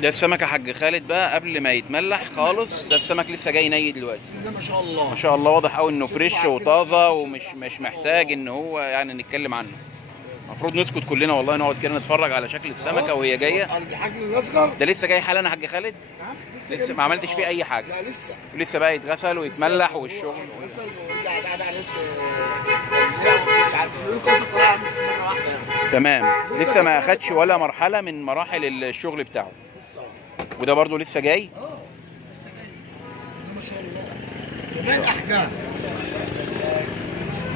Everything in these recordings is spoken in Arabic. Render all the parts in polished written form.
ده السمك يا حاج خالد بقى قبل ما يتملح خالص، ده السمك لسه جاي ني دلوقتي. بسم الله ما شاء الله. ما شاء الله، واضح قوي انه فريش وطازه ومش محتاج ان هو يعني نتكلم عنه. المفروض نسكت كلنا والله، نقعد كده نتفرج على شكل السمكه وهي جايه. الحجم الاصغر ده لسه جاي حالا يا حاج خالد؟ نعم لسه ما عملتش فيه اي حاجه؟ لا لسه. ولسه بقى يتغسل ويتملح والشغل يتغسل ويرجع قاعد عليه يعني كذا طريقه مش مره واحده يعني. تمام. لسه ما اخدش ولا مرحله من مراحل الشغل بتاعه. لسه. وده برضو لسه جاي؟ لسه جاي. بسم الله ما شاء الله. وباقي الاحجام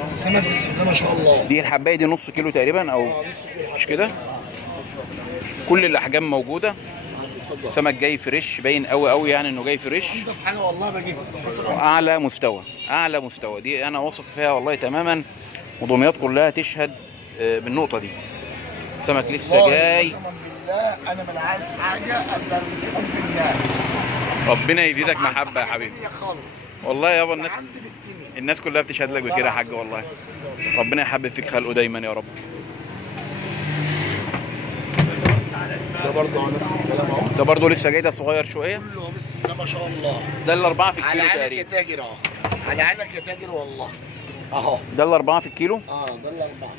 السمك بسم الله ما شاء الله. دي الحبايه دي نص كيلو تقريبا او نص كيلو مش كده؟ كل الاحجام موجوده. سمك جاي فريش، باين قوي قوي يعني انه جاي فريش. انضف حاجه والله بجيبها. اعلى مستوى، اعلى مستوى، دي انا واثق فيها والله تماما، ودمياط كلها تشهد بالنقطه دي. سمك لسه جاي. قسما بالله انا ما عايز حاجه الا حب الناس. ربنا يزيدك محبه يا حبيبي. خالص والله يابا، الناس كلها بتشهد لك بكده يا حاج والله. ربنا يحبب فيك خلقه دايما يا رب. ده برضه نفس الكلام اهو. ده برضه لسه جاي، ده صغير شويه. كله بسم الله ما شاء الله. ده الاربعه في الكيلو على عينك تقريبا. يا تاجر اهو. على عينك يا تاجر والله. اهو. ده الاربعه في الكيلو. ده الاربعه.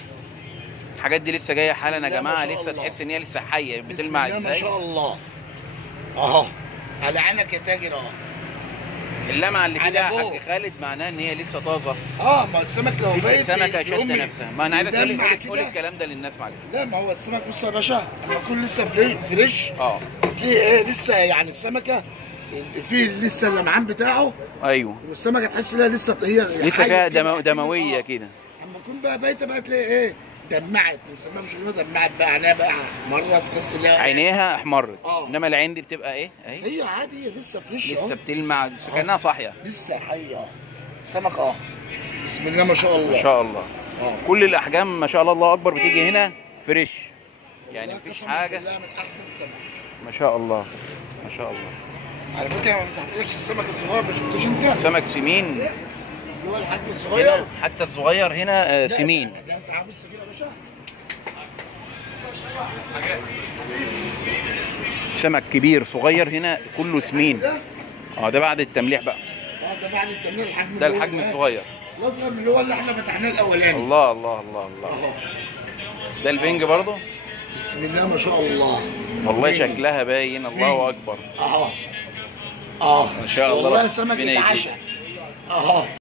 الحاجات دي لسه جايه حالا يا جماعه، لسه تحس ان هي لسه حيه بتلمع ازاي. بسم الله ما شاء الله. اهو على عينك يا تاجر اهو. اللمعه اللي فيها يا حاج خالد معناها ان هي لسه طازه. ما السمك لو لسه السمكه شاده نفسها. ما انا عايزك تقول الكلام ده للناس معلش. لا ما هو السمك بص يا باشا لما يكون لسه فريش تلاقيه ايه لسه يعني السمكه فيه لسه اللمعان بتاعه. ايوه. والسمكه تحس انها لسه لسه فيها دمويه كده. اما تكون بقى بايته بقى تلاقي ايه دمعت، بنسميها مش انها دمعت بقى، عينيها بقى مره تحس ان عينيها احمرت. انما العين دي بتبقى ايه اهي. هي عادي هي لسه فريش لسه بتلمع، لسه كانها صاحيه. لسه حيه السمك بسم الله ما شاء الله. ما شاء الله. كل الاحجام ما شاء الله، الله اكبر، بتيجي هنا فريش يعني مفيش حاجه. من احسن السمك ما شاء الله ما شاء الله. على فكره ما فتحتلكش السمك الصغير، ما شفتوش انت؟ سمك سمين اللي هو الحجم الصغير. حتى الصغير هنا سمين. لا انت عابس كده يا باشا. سمك كبير صغير هنا كله سمين. ده بعد التمليح بقى. ده بعد التمليح الحجم. ده الحجم الصغير. الاصغر من اللي هو اللي احنا فتحناه الاولاني. الله الله الله الله. ده البنج برضه. بسم الله ما شاء الله. والله شكلها باين. الله اكبر. ما شاء الله. والله سمك اتعشى.